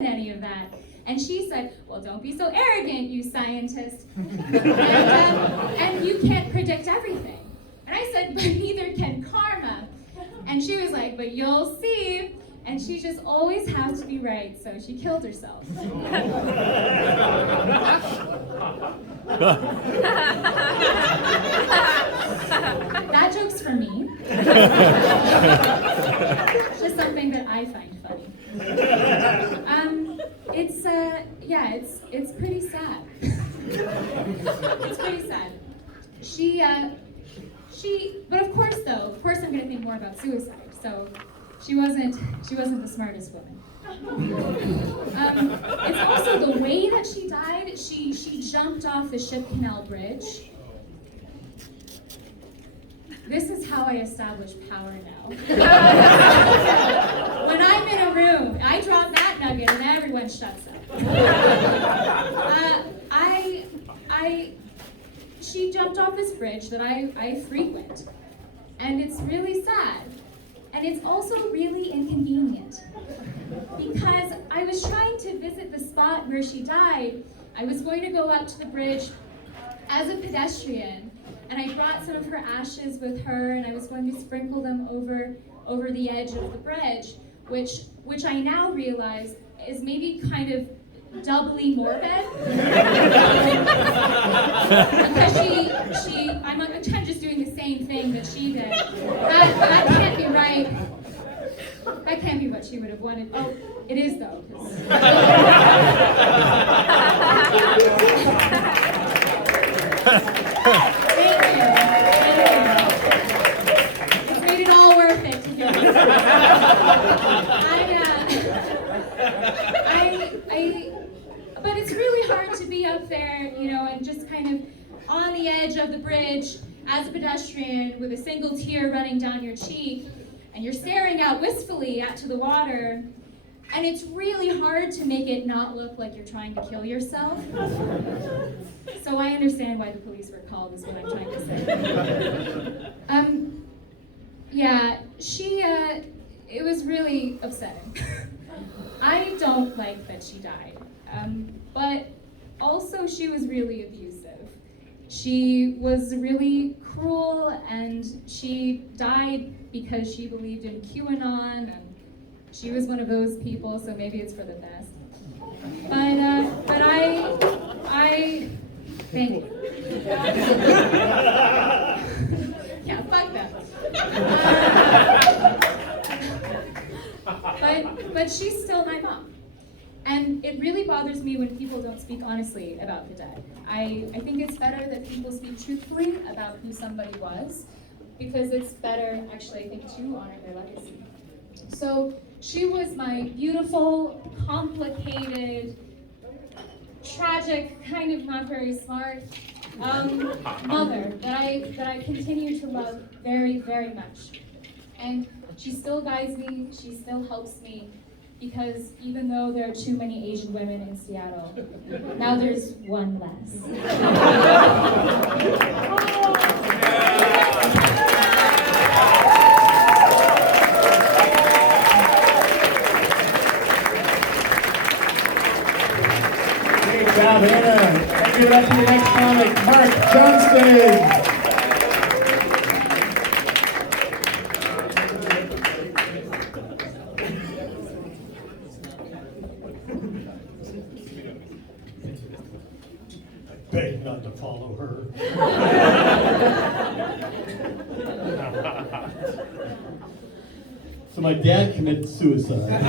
any of that. And she said, well, don't be so arrogant, you scientist. And you can't predict everything. And I said, but neither can karma. And she was like, but you'll see. And she just always had to be right, so she killed herself. That joke's for me. Just something that I find funny. It's pretty sad. It's pretty sad. But of course I'm going to think more about suicide. So she wasn't the smartest woman. It's also the way that she died. She jumped off the Ship Canal Bridge. This is how I establish power now. When I'm in a room, I drop that nugget and everyone shuts up. She jumped off this bridge that I frequent, and it's really sad. And it's also really inconvenient, because I was trying to visit the spot where she died. I was going to go out to the bridge as a pedestrian, and I brought some of her ashes with her, and I was going to sprinkle them over the edge of the bridge, which I now realize is maybe kind of doubly morbid. Because I'm kind of just doing the same thing that she did. That can't be right. That can't be what she would have wanted. Oh, it is though. Thank you. It's made it all worth it to hear this. But it's really hard to be up there, and just kind of on the edge of the bridge as a pedestrian with a single tear running down your cheek, and you're staring out wistfully out to the water, and it's really hard to make it not look like you're trying to kill yourself. So I understand why the police were called, is what I'm trying to say. It was really upsetting. I don't like that she died. But also she was really abusive. She was really cruel, and she died because she believed in QAnon, and she was one of those people, so maybe it's for the best. But I thank you. Yeah, fuck that. But she's still my mom. And it really bothers me when people don't speak honestly about the dead. I think it's better that people speak truthfully about who somebody was, because it's better, actually, I think, to honor their legacy. So she was my beautiful, complicated, tragic, kind of not very smart mother that I continue to love very, very much. And she still guides me, she still helps me, because even though there are too many Asian women in Seattle, now there's one less. Great job, Anna. Let's give it up to the next comic, Mark Johnston. Beg not to follow her. So my dad committed suicide.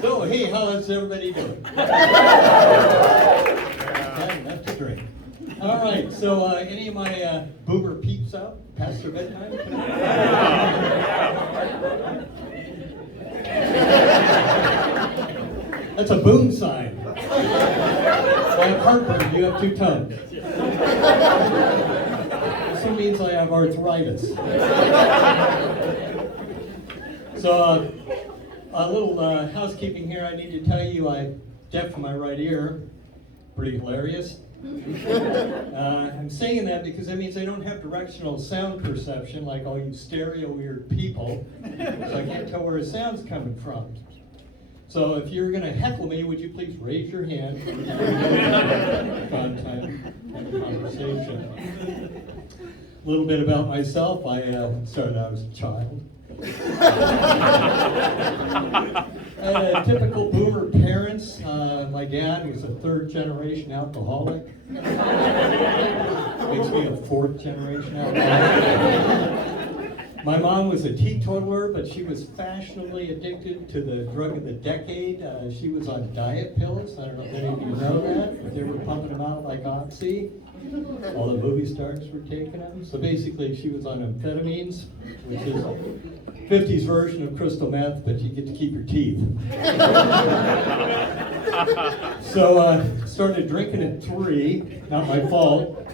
So hey, how's everybody doing? Had enough to drink. All right, so any of my boomer peeps out past their bedtime? That's a boom sign. So I have heartburn, you have two tongues. This means I have arthritis. So a little housekeeping here. I need to tell you I'm deaf in my right ear. Pretty hilarious. I'm saying that because that means I don't have directional sound perception like all you stereo weird people, so I can't tell where a sound's coming from. So if you're going to heckle me, would you please raise your hand? Conversation. A little bit about myself. I started out as a child. I had typical boomer parents. My dad was a third generation alcoholic. Makes me a fourth generation alcoholic. My mom was a teetotaler, but she was fashionably addicted to the drug of the decade. She was on diet pills. I don't know if any of you know that, but they were pumping them out like Oxy. All the movie stars were taking them. So basically, she was on amphetamines, which is 50s version of crystal meth, but you get to keep your teeth. So started drinking at 3, not my fault.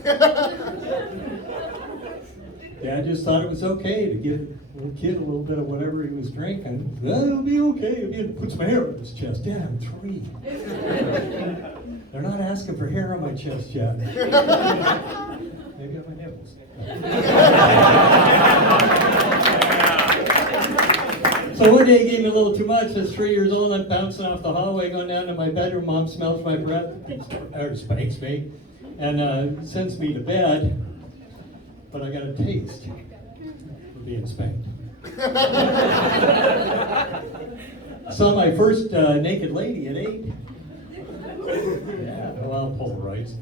Dad just thought it was okay to give a little kid a little bit of whatever he was drinking. Well, it'll be okay if you put some hair on his chest. Dad, I'm 3. They're not asking for hair on my chest yet. Maybe on my nipples. So one day he gave me a little too much. I was 3 years old. I'm bouncing off the hallway, going down to my bedroom. Mom smells my breath, or spanks me, and sends me to bed. But I got a taste for being spanked. Saw my first naked lady at 8. Yeah, well, I'll pull the rights.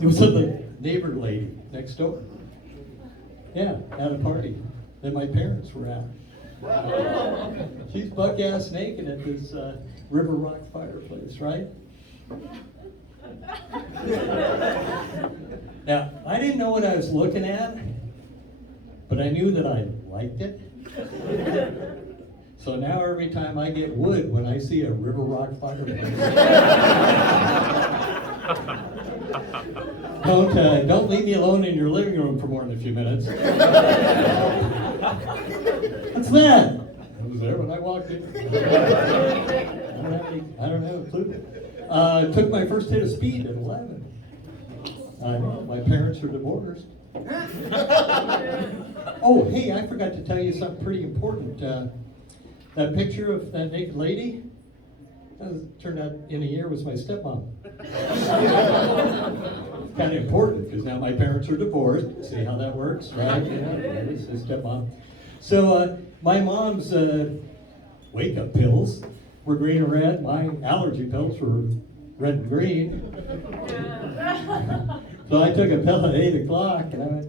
It was with the neighbor lady next door. Yeah, at a party that my parents were at. She's buck-ass naked at this River Rock fireplace, right? Now, I didn't know what I was looking at, but I knew that I liked it. So now every time I get wood when I see a River Rock fireplace. Don't leave me alone in your living room for more than a few minutes. What's that? I was there when I walked in. I don't have a clue. Took my first hit of speed at 11. I know, my parents are divorced. Oh, hey, I forgot to tell you something pretty important. That picture of that naked lady, turned out in a year was my stepmom. Kind of important because now my parents are divorced. See how that works, right? Yeah, it's his stepmom. So my mom's wake-up pills were green and red. My allergy pills were red and green. So I took a pill at 8 o'clock and I went,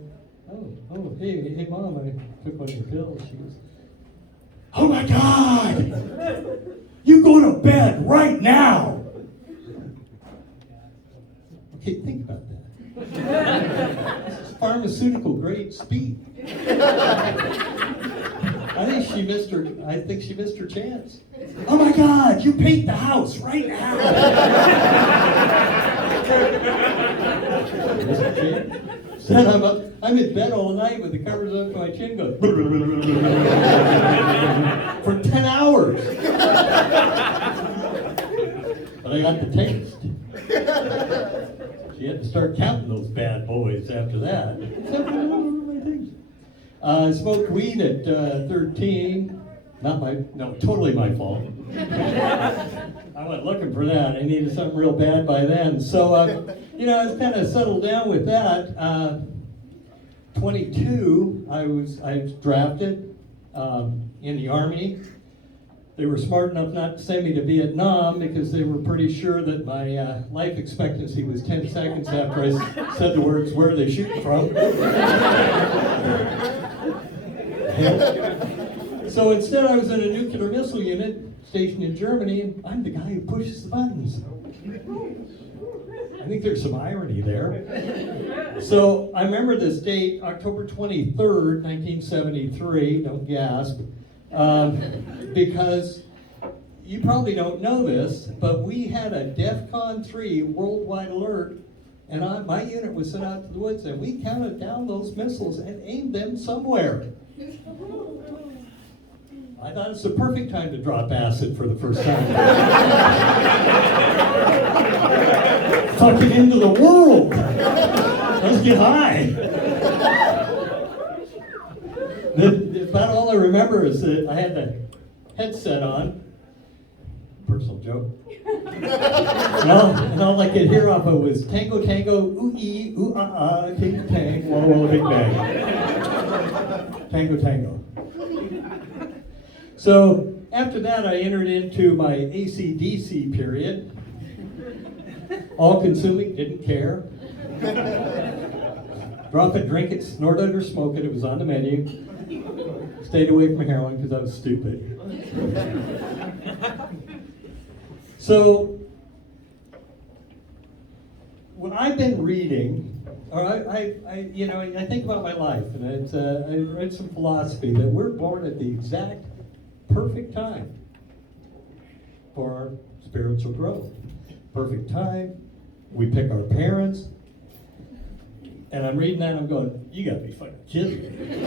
oh, hey, Mom, I took one of your pills. She goes, oh my God! You go to bed right now! Okay, think about that. This is pharmaceutical grade speed. I think she missed her chance. Oh my God, you paint the house right now! Said I'm in bed all night with the covers up to my chin going for 10 hours. But I got the taste. She had to start counting those bad boys after that. Smoked weed at 13. Totally my fault. I went looking for that. I needed something real bad by then. So, I was kind of settled down with that. 22, I was drafted in the Army. They were smart enough not to send me to Vietnam because they were pretty sure that my life expectancy was 10 seconds after I said the words, "Where are they shooting from?" So instead I was in a nuclear missile unit stationed in Germany, and I'm the guy who pushes the buttons. I think there's some irony there. So I remember this date, October 23rd, 1973, don't gasp, because you probably don't know this, but we had a DEFCON 3 worldwide alert, and my unit was sent out to the woods, and we counted down those missiles and aimed them somewhere. I thought it's the perfect time to drop acid for the first time. Fucking into the world. Let's get high. About all I remember is that I had the headset on. Personal joke. And all I could hear off of was tango, tango, ooh ee, ooh ah ah, ting tang, walla walla big bang. Tango, tango. So after that, I entered into my AC/DC period. All consuming, didn't care. Drop it, drink it, snort it, or smoke it. It was on the menu. Stayed away from heroin because I was stupid. So, when I've been reading, or I think about my life, and I read some philosophy that we're born at the exact perfect time for our spiritual growth. Perfect time. We pick our parents. And I'm reading that and I'm going, you gotta be fucking kidding me.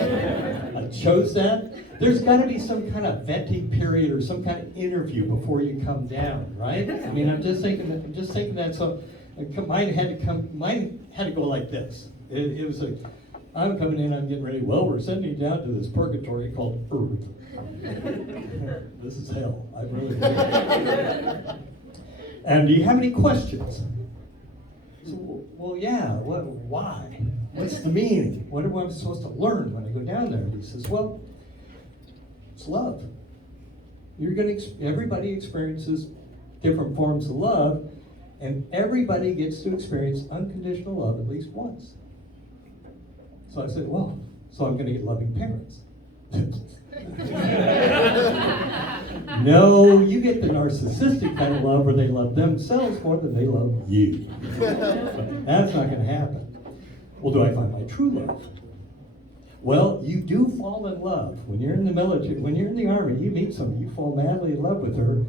I chose that. There's gotta be some kind of vetting period or some kind of interview before you come down, right? I mean, I'm just thinking that. So mine had to go like this. It was like, I'm coming in, I'm getting ready. Well, we're sending you down to this purgatory called Earth. This is hell. I really do. And do you have any questions? So, well, yeah, why? What's the meaning? What am I supposed to learn when I go down there? And he says, well, it's love. Everybody experiences different forms of love, and everybody gets to experience unconditional love at least once. So I said, well, so I'm going to get loving parents. No, you get the narcissistic kind of love where they love themselves more than they love you. That's not going to happen. Well, do I find my true love? Well, you do fall in love. When you're in the military, when you're in the army, you meet somebody, you fall madly in love with her.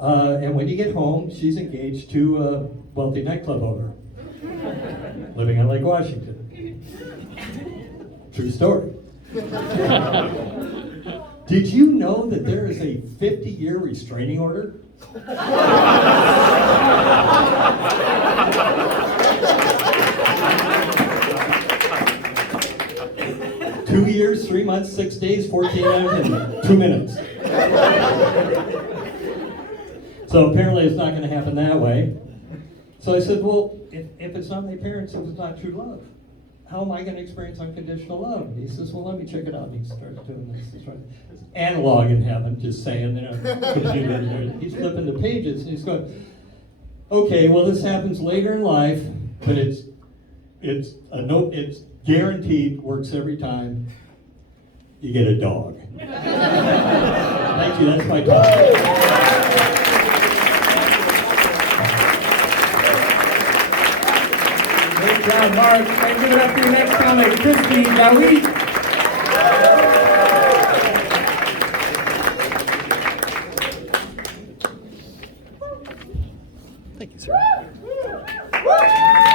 And when you get home, she's engaged to a wealthy nightclub owner living on Lake Washington. True story. Did you know that there is a 50-year restraining order? 2 years, 3 months, 6 days, 14 hours, and 2 minutes. So apparently it's not going to happen that way. So I said, well, if it's not my parents, if it's not true love, how am I going to experience unconditional love? And he says, well, let me check it out. And he starts doing this. He's analog in heaven, just saying, computer. He's flipping the pages, and he's going, okay, well, this happens later in life, but it's guaranteed, works every time. You get a dog. Thank you, that's my talk. Great job, Mark. And give it up for your next comic, Christy Dawit.